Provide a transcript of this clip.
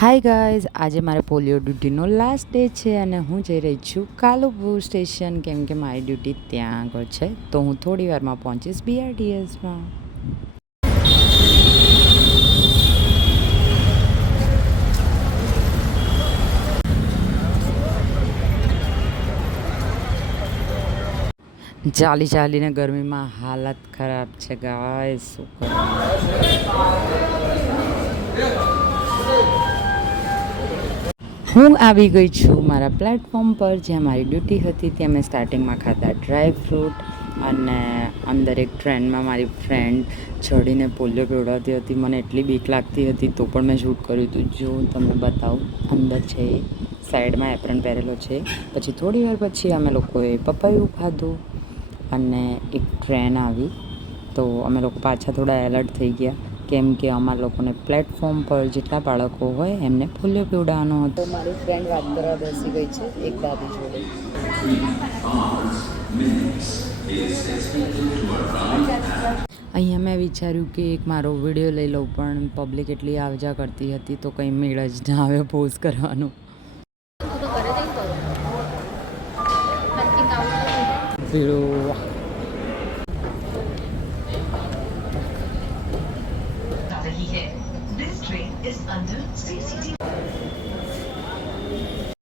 Hi guys, આજે મારે polio ડ્યુટીનો last day છે અને હું જઈ રહી છું કાલુપુર સ્ટેશન કેમ કે મારી ડ્યુટી ત્યાં આગળ છે. તો હું થોડી વારમાં પહોંચીશ BRTSમાં. ચાલીને ગરમીમાં હાલત ખરાબ છે ગાઈઝ. શું કરું? હું આવી ગઈ છું મારા પ્લેટફોર્મ પર જ્યાં મારી ડ્યુટી હતી. ત્યાં મેં સ્ટાર્ટિંગમાં ખાધા ડ્રાય ફ્રૂટ અને અંદર એક ટ્રેનમાં મારી ફ્રેન્ડ ચડીને પોલિયો પીવડાવતી હતી. મને એટલી બીક લાગતી હતી તો પણ મેં શૂટ કર્યું હતું. જો હું તમને બતાવું, અંદર છે, સાઈડમાં એપ્રન પહેરેલો છે. પછી થોડી વાર પછી અમે લોકોએ પપૈયું ખાધું અને એક ટ્રેન આવી તો અમે લોકો પાછા થોડા એલર્ટ થઈ ગયા કેમ કે અમારા લોકોને પ્લેટફોર્મ પર જેટલા બાળકો હોય એમને પોલિયો પીવડાવવાનો હતો. મારી ફ્રેન્ડ વાત કરવા બેસી ગઈ છે એક દાદી જોડે. અહીંયા મેં વિચાર્યું કે એક મારો વિડીયો લઈ લઉં પણ પબ્લિક એટલી આવજા કરતી હતી તો કંઈ મેળ જ ના આવે પોઝ કરવાનો. This train is under CCTV.